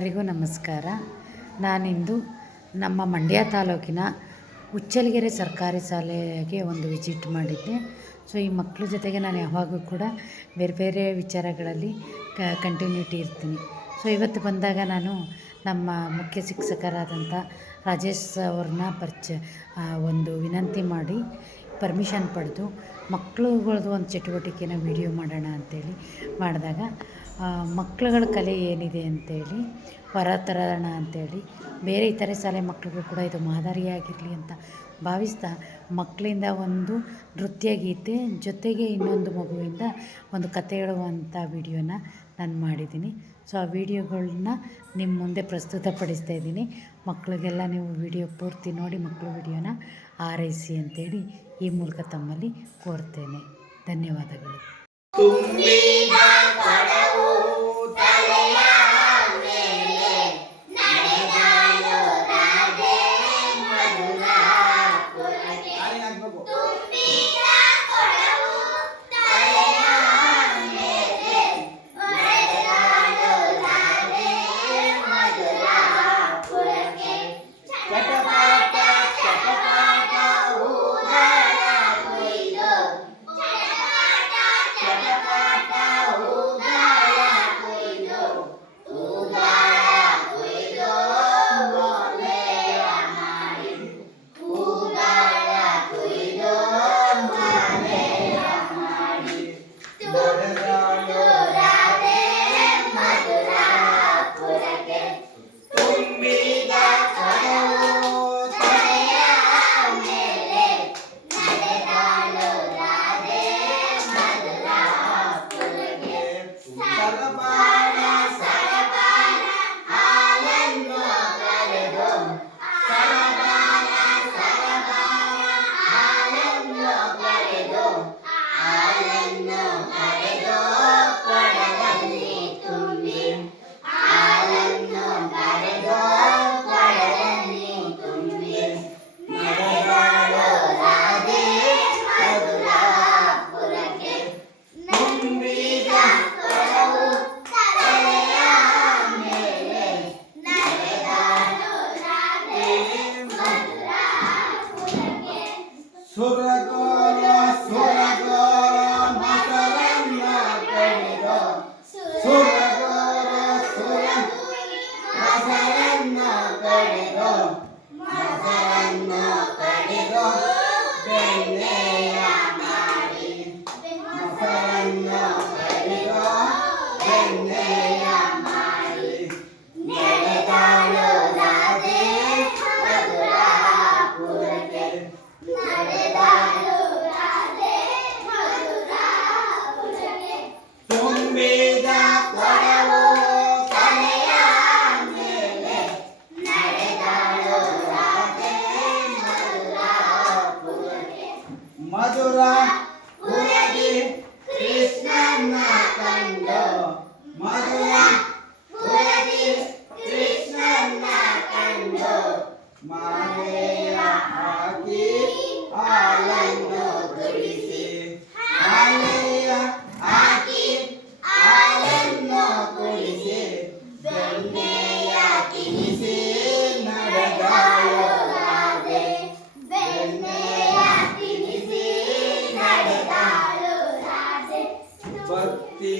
ಎಲ್ಲರಿಗೂ ನಮಸ್ಕಾರ. ನಾನಿಂದು ನಮ್ಮ ಮಂಡ್ಯ ತಾಲೂಕಿನ ಹುಚ್ಚಲಗೆರೆ ಸರ್ಕಾರಿ ಶಾಲೆಗೆ ಒಂದು ವಿಸಿಟ್ ಮಾಡಿದ್ದೆ. ಸೊ ಈ ಮಕ್ಕಳ ಜೊತೆಗೆ ನಾನು ಯಾವಾಗೂ ಕೂಡ ಬೇರೆ ಬೇರೆ ವಿಚಾರಗಳಲ್ಲಿ ಕಂಟಿನ್ಯೂಟಿ ಇರ್ತೀನಿ. ಸೊ ಇವತ್ತು ಬಂದಾಗ ನಾನು ನಮ್ಮ ಮುಖ್ಯ ಶಿಕ್ಷಕರಾದಂಥ ರಾಜೇಶ್ ಅವ್ರನ್ನ ಒಂದು ವಿನಂತಿ ಮಾಡಿ ಪರ್ಮಿಷನ್ ಪಡೆದು ಮಕ್ಕಳುಗಳದ್ದು ಒಂದು ಚಟುವಟಿಕೆನ ವಿಡಿಯೋ ಮಾಡೋಣ ಅಂಥೇಳಿ ಮಾಡಿದಾಗ ಮಕ್ಕಳುಗಳ ಕಲೆ ಏನಿದೆ ಅಂಥೇಳಿ ಹೊರತರೋಣ ಅಂಥೇಳಿ ಬೇರೆ ಇತರೆ ಶಾಲೆ ಮಕ್ಕಳಿಗೂ ಕೂಡ ಇದು ಮಾದರಿಯಾಗಿರಲಿ ಅಂತ ಭಾವಿಸ್ತಾ ಮಕ್ಕಳಿಂದ ಒಂದು ನೃತ್ಯ ಗೀತೆ ಜೊತೆಗೆ ಇನ್ನೊಂದು ಮಗುವಿಂದ ಒಂದು ಕತೆ ಹೇಳುವಂಥ ವಿಡಿಯೋನ ನಾನು ಮಾಡಿದ್ದೀನಿ. ಸೊ ಆ ವಿಡಿಯೋಗಳನ್ನ ನಿಮ್ಮ ಮುಂದೆ ಪ್ರಸ್ತುತಪಡಿಸ್ತಾ ಇದ್ದೀನಿ. ಮಕ್ಕಳಿಗೆಲ್ಲ ನೀವು ವಿಡಿಯೋ ಪೂರ್ತಿ ನೋಡಿ ಮಕ್ಕಳು ವಿಡಿಯೋನ ಆರೈಸಿ ಅಂತೇಳಿ ಈ ಮೂಲಕ ತಮ್ಮಲ್ಲಿ ಕೋರ್ತೇನೆ. ಧನ್ಯವಾದಗಳು. ಮಧುರ ಪುರದಿ ಕೃಷ್ಣನ ಕಂಡು ಮಧುರ ಪುರದಿ ಕೃಷ್ಣನ ಕಂಡು ಮಾಲೆಯ ಹಾಕಿ ಹಾಲನ್ನು ಕುಡಿಸಿ ಮಾಲೆಯ ಹಾಕಿ ಹಾಲನ್ನು ಕುಡಿಸಿ ಬೆಣ್ಣೆಯ ತಿನ್ನಿಸಿ ನಡೆದಾಳು ರಾಧೆ ಬೆಣ್ಣೆಯ ಭಕ್ತಿ